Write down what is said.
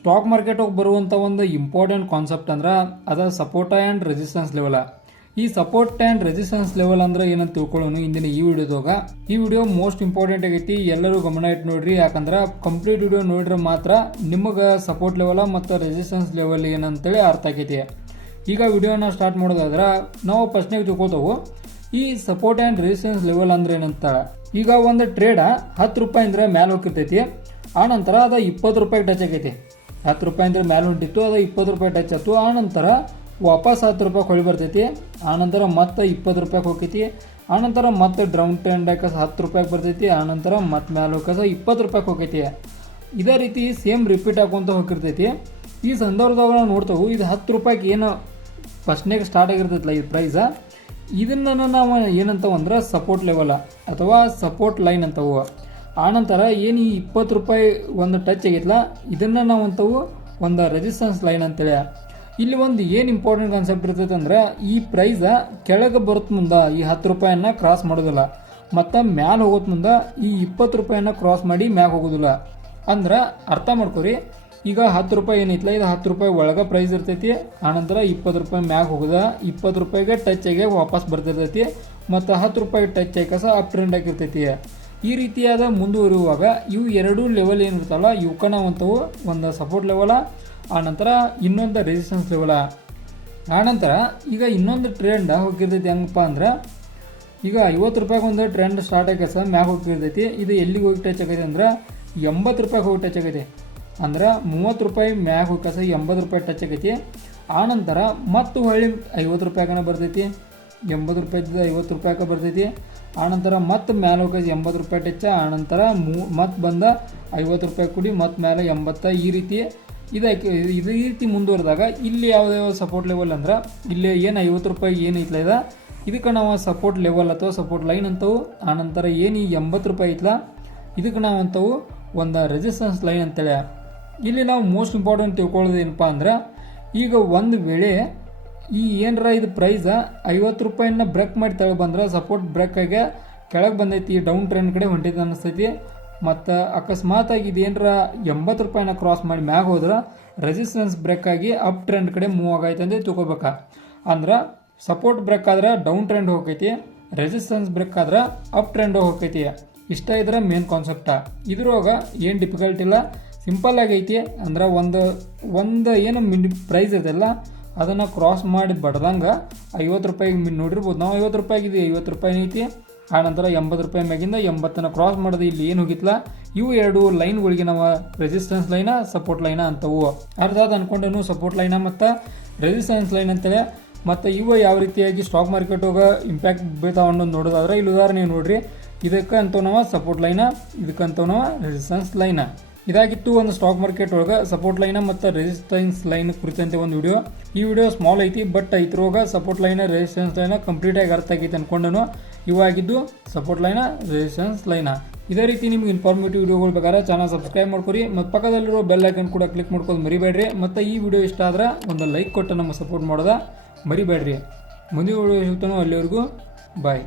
Stock market ಬರುವಂಥ ಒಂದು important concept ಅಂದ್ರೆ ಅದ ಸಪೋರ್ಟ್ ಆ್ಯಂಡ್ ರೆಸಿಸ್ಟೆನ್ಸ್ ಲೆವೆಲ್. ಈ ಸಪೋರ್ಟ್ ಆ್ಯಂಡ್ ರೆಸಿಸ್ಟೆನ್ಸ್ ಲೆವೆಲ್ ಅಂದ್ರೆ ಏನಂತ ತಿಳ್ಕೊಳ್ಳೋಣ ಇಂದಿನ ಈ ವಿಡಿಯೋದಾಗ. ಈ ವಿಡಿಯೋ ಮೋಸ್ಟ್ ಇಂಪಾರ್ಟೆಂಟ್ ಆಗೈತಿ, ಎಲ್ಲರೂ ಗಮನ ಇಟ್ಟು ನೋಡ್ರಿ. ಯಾಕಂದ್ರೆ ಕಂಪ್ಲೀಟ್ ವಿಡಿಯೋ ನೋಡ್ರೆ ಮಾತ್ರ ನಿಮಗೆ ಸಪೋರ್ಟ್ ಲೆವೆಲ್ ಮತ್ತು ರೆಸಿಸ್ಟೆನ್ಸ್ ಲೆವೆಲ್ ಏನಂತೇಳಿ ಅರ್ಥ ಆಗೈತಿ. ಈಗ ವಿಡಿಯೋನ ಸ್ಟಾರ್ಟ್ ಮಾಡೋದಾದ್ರೆ ನಾವು ಫಸ್ಟ್ನಾಗ ತಿಳ್ಕೊತವು ಈ ಸಪೋರ್ಟ್ ಆ್ಯಂಡ್ ರೆಸಿಸ್ಟೆನ್ಸ್ ಲೆವೆಲ್ ಅಂದ್ರೆ ಏನಂತ. ಈಗ ಒಂದು ಟ್ರೇಡ್ 10 ರೂಪಾಯಿ ಅಂದ್ರೆ ಮ್ಯಾಲೆ ಹೋಗಿರ್ತೈತಿ, ಆನಂತರ ಅದು 20 ರೂಪಾಯಿಗೆ ಟಚ್ ಆಗೈತಿ. 10 ರೂಪಾಯಿ ಅಂದ್ರೆ ಮ್ಯಾಲೆ ಹೊಂಟಿತ್ತು, ಅದು 20 ರೂಪಾಯಿ ಟಚ್ ಆಯ್ತು. ಆನಂತರ ವಾಪಸ್ 10 ರೂಪಾಯಿ ಹೊಳಿ ಬರ್ತೈತಿ, ಆನಂತರ ಮತ್ತೆ 20 ರೂಪಾಯಿಗೆ ಹೋಗ್ತೈತಿ, ಆನಂತರ ಮತ್ತೆ ಡ್ರೌನ್ ಟ್ರೆಂಡ್ ಹಾಕಸ 10 ರೂಪಾಯಿಗೆ ಬರ್ತೈತಿ, ಆನಂತರ ಮತ್ತೆ ಮ್ಯಾಲೆ ಹೋಗಸ 20 ರೂಪಾಯಿಗೆ ಹೋಗೈತಿ. ಇದೇ ರೀತಿ ಸೇಮ್ ರಿಪೀಟ್ ಹಾಕೊಂತ ಹೋಗಿರ್ತೈತಿ. ಈ ಸಂದರ್ಭದಾಗ ನಾವು ನೋಡ್ತೇವೆ ಇದು 10 ರೂಪಾಯಿಗೆ ಏನು ಫಸ್ಟ್ನಾಗ ಸ್ಟಾರ್ಟ್ ಆಗಿರ್ತೈತಲ್ಲ ಈ ಪ್ರೈಸ, ಇದನ್ನು ನಾವು ಏನಂತವು ಅಂದ್ರೆ ಸಪೋರ್ಟ್ ಲೆವೆಲ್ ಅಥವಾ ಸಪೋರ್ಟ್ ಲೈನ್ ಅಂತವು. ಆನಂತರ ಏನು ಈ 20 ರೂಪಾಯಿ ಒಂದು ಟಚ್ ಆಗೈತಲ್ಲ ಇದನ್ನು ನಾವು ಅಂತವು ಒಂದು ರೆಸಿಸ್ಟೆನ್ಸ್ ಲೈನ್ ಅಂತೇಳಿ. ಇಲ್ಲಿ ಒಂದು ಏನು ಇಂಪಾರ್ಟೆಂಟ್ ಕಾನ್ಸೆಪ್ಟ್ ಇರ್ತೈತೆ ಅಂದ್ರೆ ಈ ಪ್ರೈಸ ಕೆಳಗೆ ಬರುತ್ತೆ ಮುಂದೆ ಈ 10 ರೂಪಾಯಿಯನ್ನು ಕ್ರಾಸ್ ಮಾಡೋದಿಲ್ಲ, ಮತ್ತು ಮ್ಯಾಲೆ ಹೋಗೋದು ಮುಂದೆ ಈ 20 ರೂಪಾಯಿಯನ್ನು ಕ್ರಾಸ್ ಮಾಡಿ ಮ್ಯಾಗ ಹೋಗೋದಿಲ್ಲ. ಅಂದ್ರೆ ಅರ್ಥ ಮಾಡ್ಕೊರಿ, ಈಗ 10 ರೂಪಾಯಿ ಏನೈತಲ್ಲ ಇದು 10 ರೂಪಾಯಿ ಒಳಗೆ ಪ್ರೈಸ್ ಇರ್ತೈತಿ, ಆನಂತರ 20 ರೂಪಾಯಿ ಮ್ಯಾಗ ಹೋಗೋದ 20 ರೂಪಾಯಿಗೆ ಟಚ್ ಆಗಿ ವಾಪಸ್ ಬರ್ತಿರ್ತೈತಿ, ಮತ್ತು 10 ರೂಪಾಯಿ ಟಚ್ ಆಯ್ಕಸ ಅಪ್ ಟ್ರೆಂಡ್ ಆಗಿರ್ತೈತಿ. ಈ ರೀತಿಯಾದ ಮುಂದುವರಿಯುವಾಗ ಇವು ಎರಡು ಲೆವೆಲ್ ಏನಿರ್ತಲ್ಲ ಇವಕ್ಕೆ ನಾವಂತವು ಒಂದು ಸಪೋರ್ಟ್ ಲೆವೆಲ, ಆನಂತರ ಇನ್ನೊಂದು ರೆಸಿಸ್ಟೆನ್ಸ್ ಲೆವೆಲ. ಆನಂತರ ಈಗ ಇನ್ನೊಂದು ಟ್ರೆಂಡ್ ಹೋಗಿರ್ತೈತಿ ಹೆಂಗಪ್ಪ ಅಂದ್ರೆ, ಈಗ 50 ರೂಪಾಯಿಗೆ ಒಂದು ಟ್ರೆಂಡ್ ಸ್ಟಾರ್ಟ್ ಆಗಿ ಮ್ಯಾಗ ಹೋಗಿರ್ತೈತಿ. ಇದು ಎಲ್ಲಿಗೆ ಹೋಗಿ ಟಚ್ ಆಗೈತೆ ಅಂದ್ರೆ 80 ರೂಪಾಯಿಗೆ ಹೋಗಿ ಟಚ್ ಆಗೈತಿ. ಅಂದ್ರೆ 30 ರೂಪಾಯಿ ಮ್ಯಾಗ ಹೋಗಿ 80 ರೂಪಾಯಿ ಟಚ್ ಆಗೈತಿ. ಆನಂತರ ಮತ್ತು ಹೊಳ್ಳಿ 50 ರೂಪಾಯಿಗನ ಬರ್ತೈತಿ, 80 ರೂಪಾಯಿದ 50 ರೂಪಾಯಿಗೆ ಬರ್ತೈತಿ. ಆನಂತರ ಮತ್ತೆ ಮ್ಯಾಲೆ ಹೋಗಿ 80 ರೂಪಾಯಿ ಟಚ್, ಆನಂತರ ಮತ್ತೆ ಬಂದ 50 ರೂಪಾಯಿ ಕುಡಿ ಮತ್ತೆ ಮೇಲೆ 80. ಈ ರೀತಿ ಈ ರೀತಿ ಮುಂದುವರೆದಾಗ ಇಲ್ಲಿ ಯಾವುದ್ಯಾವ ಸಪೋರ್ಟ್ ಲೆವೆಲ್ ಅಂದ್ರೆ ಇಲ್ಲಿ ಏನು 50 ರೂಪಾಯಿ ಏನೈತಲ ಇದಕ್ಕೆ ನಾವು ಸಪೋರ್ಟ್ ಲೆವೆಲ್ ಅಥವಾ ಸಪೋರ್ಟ್ ಲೈನ್ ಅಂತವು. ಆನಂತರ ಏನು ಈ 80 ರೂಪಾಯಿ ಐತಲ್ಲ ಇದಕ್ಕೆ ನಾವು ಅಂತವು ಒಂದು ರೆಸಿಸ್ಟೆನ್ಸ್ ಲೈನ್ ಅಂತೇಳಿ. ಇಲ್ಲಿ ನಾವು ಮೋಸ್ಟ್ ಇಂಪಾರ್ಟೆಂಟ್ ತಿಳ್ಕೊಳ್ಳೋದು ಏನಪ್ಪ ಅಂದ್ರೆ, ಈಗ ಒಂದು ವೇಳೆ ಈ ಏನರ ಇದು ಪ್ರೈಸ 50 ರೂಪಾಯಿನ ಬ್ರೇಕ್ ಮಾಡಿ ತೆಳಗೆ ಬಂದ್ರೆ ಸಪೋರ್ಟ್ ಬ್ರೇಕ್ ಆಗಿ ಕೆಳಗೆ ಬಂದೈತಿ, ಡೌನ್ ಟ್ರೆಂಡ್ ಕಡೆ ಹೊಂಟೈತಿ ಅನ್ನಿಸ್ತೈತಿ. ಮತ್ತು ಅಕಸ್ಮಾತಾಗಿ ಇದು ಏನರ 80 ರೂಪಾಯಿನ ಕ್ರಾಸ್ ಮಾಡಿ ಮ್ಯಾಗ ಹೋದ್ರೆ ರೆಸಿಸ್ಟೆನ್ಸ್ ಬ್ರೇಕ್ ಆಗಿ ಅಪ್ ಟ್ರೆಂಡ್ ಕಡೆ ಮೂವ್ ಆಗೈತೆ ಅಂತ ತಿಳ್ಕೊಬೇಕಾ. ಅಂದ್ರೆ ಸಪೋರ್ಟ್ ಬ್ರೇಕ್ ಆದ್ರೆ ಡೌನ್ ಟ್ರೆಂಡ್ ಹೋಗೈತಿ, ರೆಸಿಸ್ಟೆನ್ಸ್ ಬ್ರೇಕ್ ಆದ್ರೆ ಅಪ್ ಟ್ರೆಂಡ್ ಹೋಗೈತಿ. ಇಷ್ಟ ಇದ್ರೆ ಮೇನ್ ಕಾನ್ಸೆಪ್ಟ. ಇದ್ರೊಳಗ ಏನು ಡಿಫಿಕಲ್ಟ್ ಇಲ್ಲ, ಸಿಂಪಲ್ ಆಗೈತಿ. ಅಂದ್ರೆ ಒಂದು ಏನು ಪ್ರೈಸ್ ಇದೆಲ್ಲ ಅದನ್ನು ಕ್ರಾಸ್ ಮಾಡಿ ಬಡ್ದಂಗೆ 50 ರೂಪಾಯಿಗೆ ನೋಡಿರ್ಬೋದು ನಾವು. 50 ರೂಪಾಯಿಗಿದೆ 50 ರೂಪಾಯಿ ಐತಿ, ಆನಂತರ 80 ರೂಪಾಯಿ ಮ್ಯಾಗಿಂದ 80ನ ಕ್ರಾಸ್ ಮಾಡೋದು ಇಲ್ಲಿ ಏನು ಹೋಗಿತ್ತಲ್ಲ ಇವು ಎರಡು ಲೈನ್ಗಳಿಗೆ ನಾವು ರೆಸಿಸ್ಟೆನ್ಸ್ ಲೈನ ಸಪೋರ್ಟ್ ಲೈನ ಅಂತವು. ಅರ್ಧಾತ್ ಅನ್ಕೊಂಡೇನು ಸಪೋರ್ಟ್ ಲೈನ ಮತ್ತು ರೆಸಿಸ್ಟೆನ್ಸ್ ಲೈನ್ ಅಂತೇಳಿ. ಮತ್ತು ಇವು ಯಾವ ರೀತಿಯಾಗಿ ಸ್ಟಾಕ್ ಮಾರ್ಕೆಟ್ಗೆ ಇಂಪ್ಯಾಕ್ಟ್ ಬೀಳ್ತಾವ ಅನ್ನೋದು ನೋಡೋದಾದ್ರೆ ಇಲ್ಲಿ ಉದಾಹರಣೆ ನೋಡ್ರಿ, ಇದಕ್ಕೆ ಅಂತೂ ನಾವು ಸಪೋರ್ಟ್ ಲೈನ, ಇದಕ್ಕಂತೂ ನಾವು ರೆಸಿಸ್ಟೆನ್ಸ್ ಲೈನ. ಇದಾಗಿತ್ತು ಒಂದು ಸ್ಟಾಕ್ ಮಾರ್ಕೆಟ್ ಒಳಗೆ ಸಪೋರ್ಟ್ ಲೈನ ಮತ್ತು ರೆಸಿಸ್ಟೆನ್ಸ್ ಲೈನ್ ಕುರಿತಂತೆ ಒಂದು ವಿಡಿಯೋ. ಈ ವಿಡಿಯೋ ಸ್ಮಾಲ್ ಐತಿ, ಬಟ್ ಇದ್ರೊಳಗೆ ಸಪೋರ್ಟ್ ಲೈನ ರೆಸಿಸ್ಟೆನ್ಸ್ ಲೈನ ಕಂಪ್ಲೀಟಾಗಿ ಅರ್ಥ ಆಗೈತೆ ಅನ್ಕೊಂಡನು. ಇವಾಗಿದ್ದು ಸಪೋರ್ಟ್ ಲೈನ ರೆಸಿಸ್ಟೆನ್ಸ್ ಲೈನ. ಇದೇ ರೀತಿ ನಿಮ್ಗೆ ಇನ್ಫಾರ್ಮೇಟಿವ್ ವಿಡಿಯೋಗಳು ಬೇಕಾದ್ರೆ ಚಾನಲ್ ಸಬ್ಸ್ಕ್ರೈಬ್ ಮಾಡ್ಕೊರಿ, ಮತ್ತು ಪಕ್ಕದಲ್ಲಿರೋ ಬೆಲ್ ಐಕನ್ ಕೂಡ ಕ್ಲಿಕ್ ಮಾಡ್ಕೊಂಡು ಮರಿಬೇಡ್ರಿ. ಮತ್ತು ಈ ವಿಡಿಯೋ ಇಷ್ಟ ಆದ್ರೆ ಒಂದು ಲೈಕ್ ಕೊಟ್ಟು ನಮ್ಮ ಸಪೋರ್ಟ್ ಮಾಡೋದ ಮರಿಬೇಡ್ರಿ. ಮುಂದಿನ ವಿಡಿಯೋ ಸಿಗ್ತಾನೋ, ಅಲ್ಲಿವರೆಗೂ ಬಾಯ್.